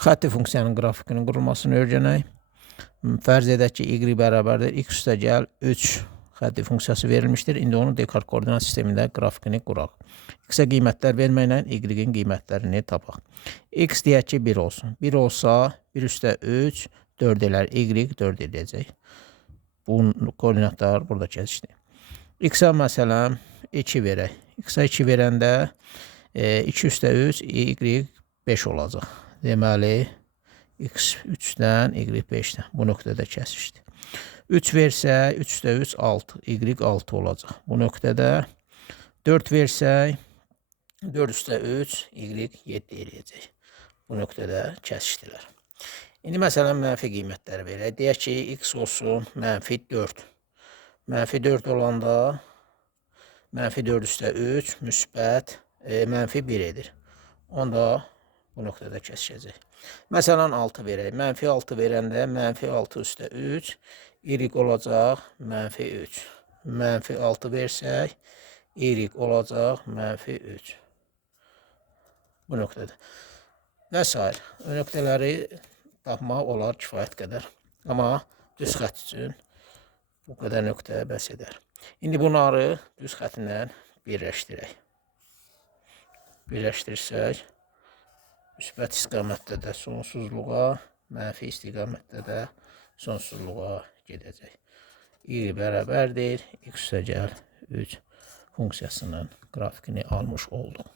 Xətti funksiyanın qrafikinin qurulmasını öyrənək. Fərz edək ki, y bərabərdir x üstəgəl 3 xətti funksiyası verilmişdir. İndi onun Descartes koordinat sistemində qrafikini quraq. X-ə qiymətlər verməklə y-in qiymətlərini tapaq. X deyək ki 1 olsun. 1 olsa 1 üstə 3 4 elər. Y 4 edəcək. Bu koordinatlar burada kəsişdi. X-ə məsələn 2 verək. X-ə 2 verəndə 2 üstə 3 y 5 olacaq. Deməli x 3-dən, y 5-dən. Bu nöqtədə kəsişdi. 3 versək, 3 üstə 3, 6. Y 6 olacaq. Bu nöqtədə 4 versək, 4 üstə 3, y 7 eləyəcək. Bu nöqtədə kəsişdilər. İndi məsələn, mənfi qiymətləri verək. Deyək ki, x olsun mənfi 4. Mənfi 4 olanda, mənfi 4 üstə 3, müsbət, mənfi 1 edir. Onda bu nöqtədə kəsişəcək. Məsələn 6 verək. Mənfi 6 verəndə mənfi 6 üstə 3 y olacaq mənfi 3. Mənfi 6 versək y olacaq mənfi 3. Bu nöqtədə. Və s. Nöqtələri tapmaq olar kifayət qədər. Amma düz xətt üçün bu qədər nöqtə bəs edər. İndi bunları düz xətlə birləşdirək. Birləşdirsək müsbət istiqamətdə də sonsuzluğa, mənfi istiqamətdə də sonsuzluğa gedəcək. Y bərabərdir x üstəgəl 3 funksiyasının qrafikini almış olduq.